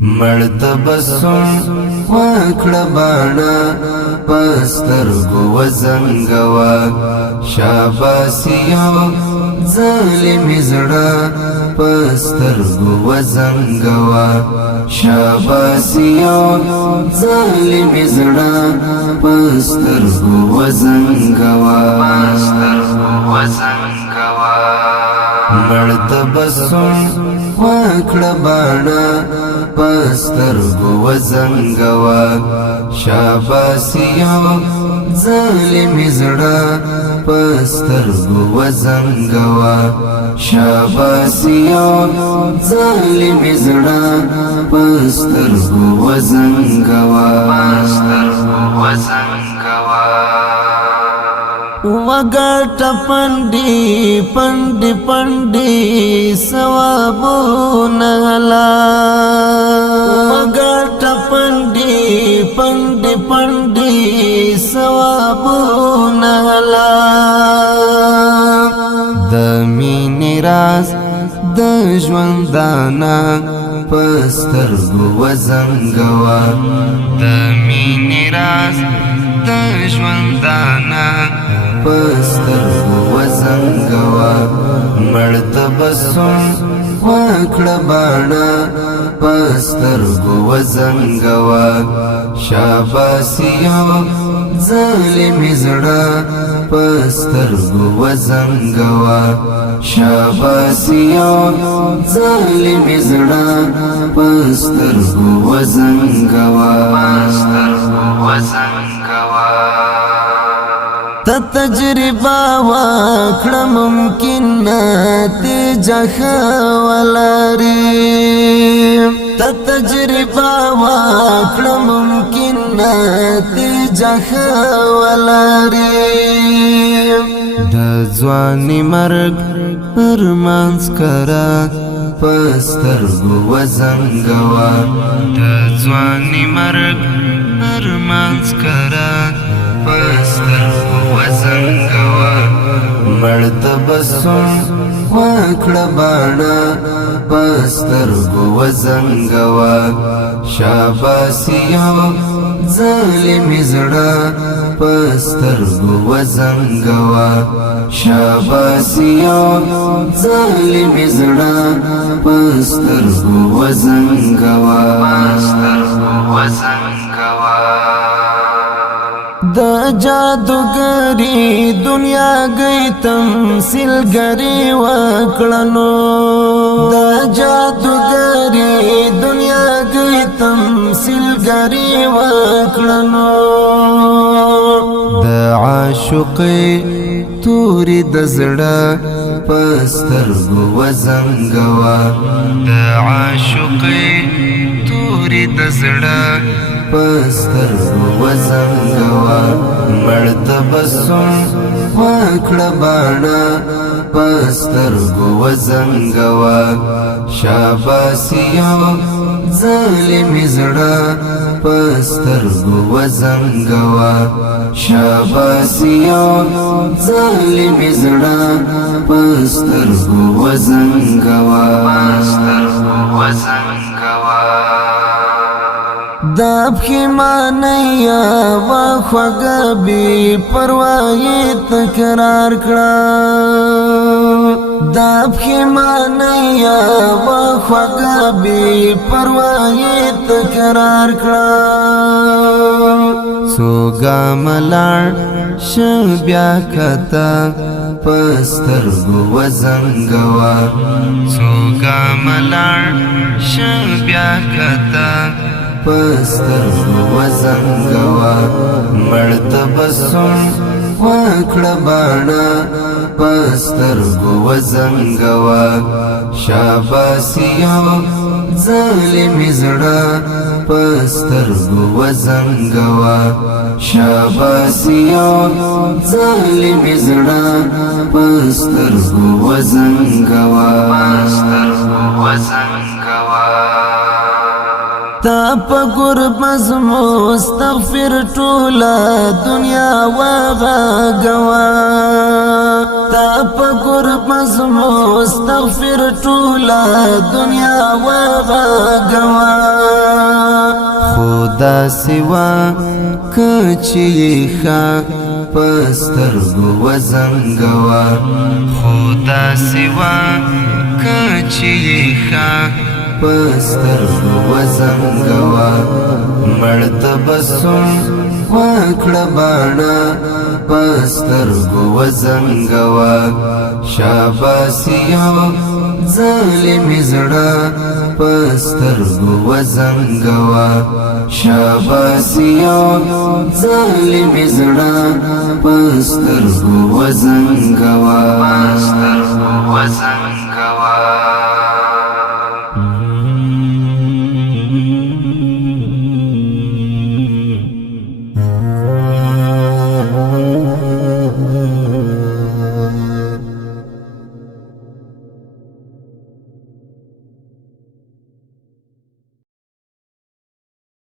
مرتبسم وکړه باڼه پسترګو وزنګوا شاباسیو ظالم زړه پسترګو وزنګوا شاباسیو ظالم زړه پسترګو وزنګوا مرتبسم وکړه باڼه پسترګو وزنګوا شاباسیو ظالم زړه پسترګو وزنګوا شاباسیو ظالم زړه پسترګو وزنګوا وګټ پندي پندي پندي ثوابونه لا وګټ پندي پندي پندي ثوابونه لا د مینې راز د ژوندانه پسترګو وزنګوا د مینې راز د ژوندانه پسترګو وزنګوا مرتبسم وکړه باڼه پسترګو وزنګوا شاباسیو ظالم زړه پسترګو وزنګوا شاباسیو ظالم زړه پسترګو وزنګوا تجربه وکړه ممکن ته جخولاري تجربه وکړه ممکن ته جخولاري د ځواني مرګ ارمانس کرا پسترګو وزنګوا د ځواني مرګ ارمانس کرا پسترګو وزنګوا مرتبسم وکړه باڼه پسترګو وزنګوا شاباسیو ظالم زړه پسترګو وزنګوا شاباسیو ظالم زړه پسترګو وزنګوا د جادوګری دنیا گئی تمثيل گری وکړنو د جادوګری دنیا گئی تمثيل گری وکړنو د عاشقې توري د زړه پسترګو وزنګوا د عاشقې توري د زړه پسترګو وزنګوا مرتبسم وکړه باڼه پسترګو وزنګوا شاباسیو ظالم زړه پسترګو وزنګوا شاباسیو ظالم زړه پسترګو وزنګوا دا پښیمانیا واخوګه بي پروايي تکرار کړه دا پښیمانیا واخوګه بي پروايي تکرار کړه سوګا ملار شبیا کتا پسترګو وزنګوا سوګا ملار شبیا کتا پسترګو وزنګوا مرتبسم وکړه باڼه پسترګو وزنګوا شاباسیو ظالم زړه پسترګو وزنګوا شاباسیو ظالم زړه پسترګو وزنګوا تا په قربز مستغفر ټوله دنیا وغږوا تا په قربز مستغفر ټوله دنیا وغږوا خدا سوا کچی خا پسترگو وزنگوا خدا سوا کچی خا پسترگو وزنگوا مرد بسون واکڑ بانا پسترگو وزنگوا شاباسیو ظالم زڑا پسترگو وزنگوا شاباسیو ظالم زڑا پسترگو وزنگوا